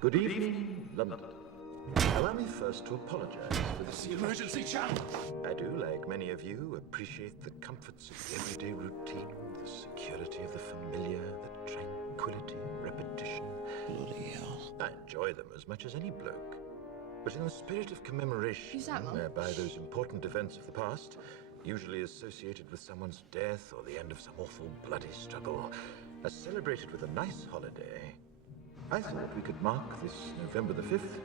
Good evening, London. Allow me first to apologize for That's the emergency channel. I do, like many of you, appreciate the comforts of the everyday routine, the security of the familiar, the tranquility, repetition. Bloody hell. I enjoy them as much as any bloke. But in the spirit of commemoration, Who's that, Mum? whereby those important events of the past, usually associated with someone's death or the end of some awful bloody struggle, are celebrated with a nice holiday, I thought we could mark this November the 5th,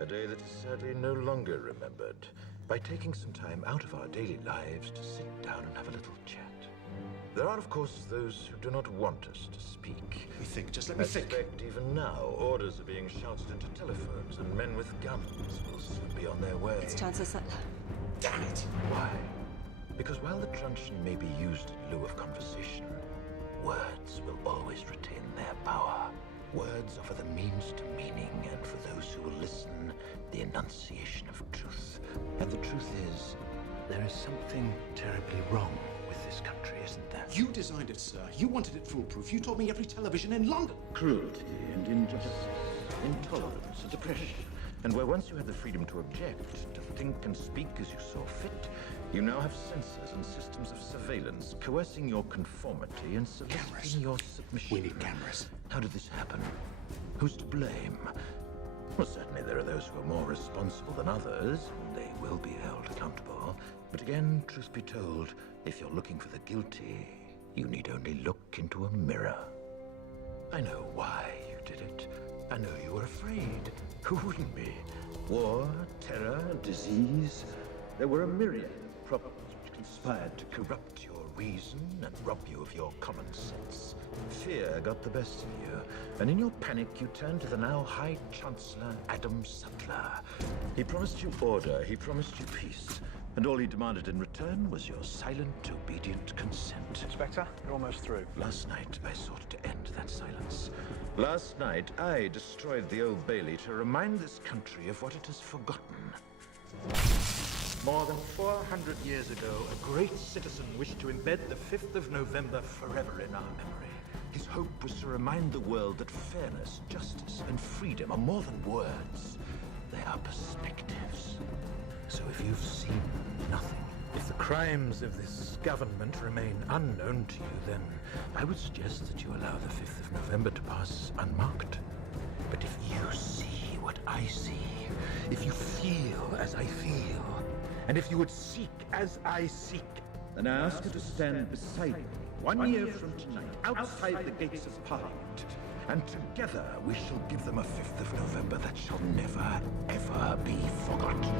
a day that is sadly no longer remembered, by taking some time out of our daily lives to sit down and have a little chat. There are, of course, those who do not want us to speak. Let me think, just let I me think. suspect even now, orders are being shouted into telephones, and men with guns will soon be on their way. It's Chancellor Sutler. Damn it! Why? Because while the truncheon may be used in lieu of conversation, words will always retain their power. Words offer the means to meaning, and for those who will listen, the enunciation of truth. And the truth is, there is something terribly wrong with this country, isn't there? You designed it, sir. You wanted it foolproof. You told me every television in London. Cruelty and injustice, intolerance and oppression. And where once you had the freedom to object, to think and speak as you saw fit, you now have censors and systems of surveillance coercing your conformity and Cameras. soliciting your submission. We need cameras. How did this happen? Who's to blame? Well, certainly there are those who are more responsible than others, and they will be held accountable. But again, truth be told, if you're looking for the guilty, you need only look into a mirror. I know why you did it. I know you were afraid. Who wouldn't be? War, terror, disease. There were a myriad of problems which conspired to corrupt your reason and rob you of your common sense. Fear got the best of you, and in your panic you turned to the now High Chancellor Adam Sutler. He promised you order, he promised you peace, and all he demanded in return was your silent, obedient consent. Inspector, you're almost through. Last night, I sought to end that silence. Last night, I destroyed the Old Bailey to remind this country of what it has forgotten. More than 400 years ago, a great citizen wished to embed the 5th of November forever in our memory. His hope was to remind the world that fairness, justice, and freedom are more than words. They are perspectives. So if you've seen nothing, if the crimes of this government remain unknown to you, then I would suggest that you allow the 5th of November to pass unmarked. But if you see what I see, if you feel as I feel, and if you would seek as I seek, then I ask you to stand beside me 1 year from tonight, outside the gates of Parliament. And together we shall give them a 5th of November that shall never, ever be forgotten.